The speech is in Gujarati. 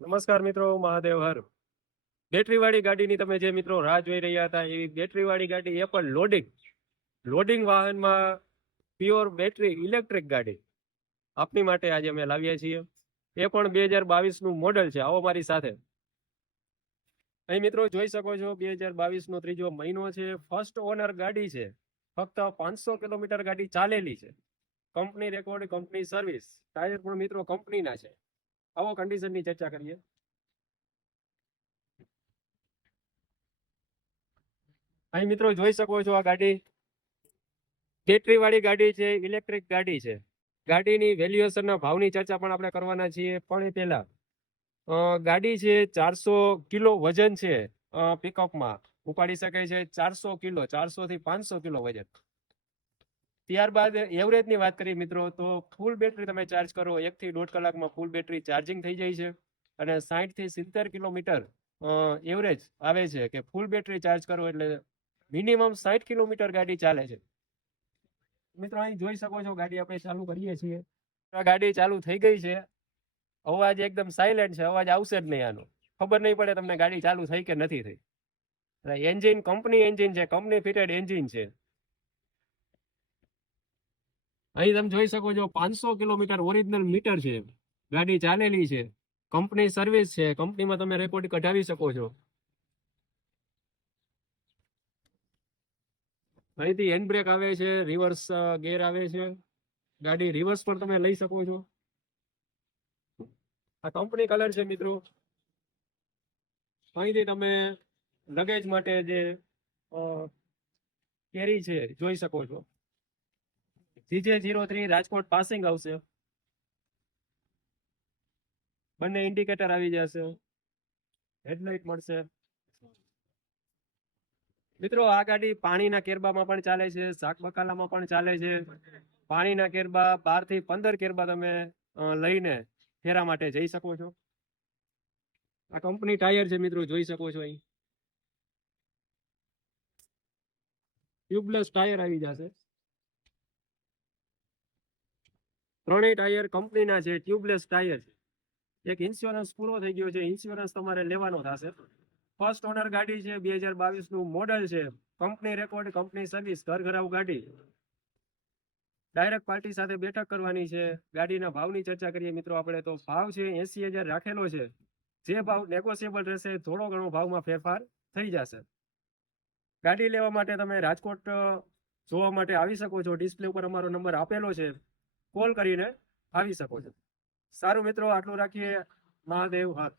નમસ્કાર મિત્રો, મહાદેવ હર. બેટરી વાળી ગાડીની તમે જે મિત્રો રાહ જોઈ રહ્યા હતા એવી બેટરી વાળી ગાડી, એ પણ લોડિંગ વાહનમાં પ્યોર બેટરી ઇલેક્ટ્રિક ગાડી આપની માટે આજે અમે લાવ્યા છીએ. એ પણ 2022 નું મોડેલ છે. આવો મારી સાથે. અહીં મિત્રો જોઈ શકો છો, 2022 નો ત્રીજો મહિનો છે. ફર્સ્ટ ઓનર ગાડી છે. ફક્ત 500 કિલોમીટર ગાડી ચાલેલી છે. Company record, company service, tyre પણ મિત્રો કંપનીના છે. આવો કન્ડિશનની ચર્ચા કરીએ. અહીં મિત્રો જોઈ શકો છો, આ ગાડી બેટરી વાળી ગાડી છે, ઇલેક્ટ્રિક ગાડી છે. ગાડીની વેલ્યુએશનના ભાવની ચર્ચા પણ આપણે કરવાના છીએ. પણ એ પહેલા ગાડી છે 400 કિલો વજન છે. પિકઅપમાં ઉપાડી શકે છે 400 કિલો, 400 થી 500 કિલો વજન. ત્યારબાદ એવરેજની વાત કરીએ મિત્રો, તો ફૂલ બેટરી તમે ચાર્જ કરો 1 થી 1.5 કલાકમાં ફૂલ બેટરી ચાર્જિંગ થઈ જાય છે. અને 60 થી 70 કિલોમીટર એવરેજ આવે છે કે ફૂલ બેટરી ચાર્જ કરો એટલે મિનિમમ 60 કિલોમીટર ગાડી ચાલે છે. મિત્રો અહીં જોઈ શકો છો, ગાડી આપણે ચાલુ કરીએ છીએ. ગાડી ચાલુ થઈ ગઈ છે. અવાજ એકદમ સાયલેન્ટ છે, અવાજ આવશે જ નહીં આનો. ખબર નહીં પડે તમને ગાડી ચાલુ થઈ કે નથી થઈ. એન્જિન કંપની એન્જિન છે, કંપની ફિટેડ એન્જિન છે. અહીં તમે જોઈ શકો છો 500 કિલોમીટર ઓરિજિનલ મીટર છે. ગાડી ચાલેલી છે, કંપની સર્વિસ છે. કંપનીમાં તમે રેકોર્ડ કઢાવી શકો છો. અહીંથી હેન્ડ બ્રેક આવે છે, રિવર્સ ગેર આવે છે. ગાડી રિવર્સ પણ તમે લઈ શકો છો. આ કંપની કલર છે મિત્રો. અહીંથી તમે લગેજ માટે જે કેરી છે જોઈ શકો છો. CJ03 રાજકોટ પાસિંગ આવશે. બંને ઇન્ડિકેટર આવી જશે, હેડલાઇટ મળશે. મિત્રો આ ગાડી પાણીના કેરબામાં પણ ચાલે છે, શાક બકાલામાં પણ ચાલે છે. પાણીના કેરબા 12 થી 15 કેરબા તમે લઈને ફેરા માટે જઈ શકો છો. આ કંપની ટાયર છે મિત્રો, જોઈ શકો છો. અહીં ટ્યુબલેસ ટાયર આવી જશે. ત્રણેય ટાયર કંપનીના છે, ટ્યુબલેસ ટાયર છે. એક ઇન્સ્યોરન્સ પૂરો થઈ ગયો છે, ઇન્સ્યોરન્સ તમારે લેવાનો થશે. ફર્સ્ટ ઓનર ગાડી છે, 2022 નું મોડેલ છે. કંપની રેકોર્ડ, કંપની સર્વિસ, ઘર ઘરાવ ગાડી. ડાયરેક્ટ પાર્ટી સાથે બેઠક કરવાની છે. ગાડીના ભાવની ચર્ચા કરીએ મિત્રો આપણે, તો ભાવ છે 80,000 રાખેલો છે. જે ભાવ નેગોશિયેબલ રહેશે, થોડો ઘણો ભાવમાં ફેરફાર થઈ જશે. ગાડી લેવા માટે તમે રાજકોટ જોવા માટે આવી શકો છો. ડિસ્પ્લે ઉપર અમારો નંબર આપેલો છે, કોલ કરીને આવી શકો છો. સારું મિત્રો, આટલું રાખીએ. મહાદેવ હર.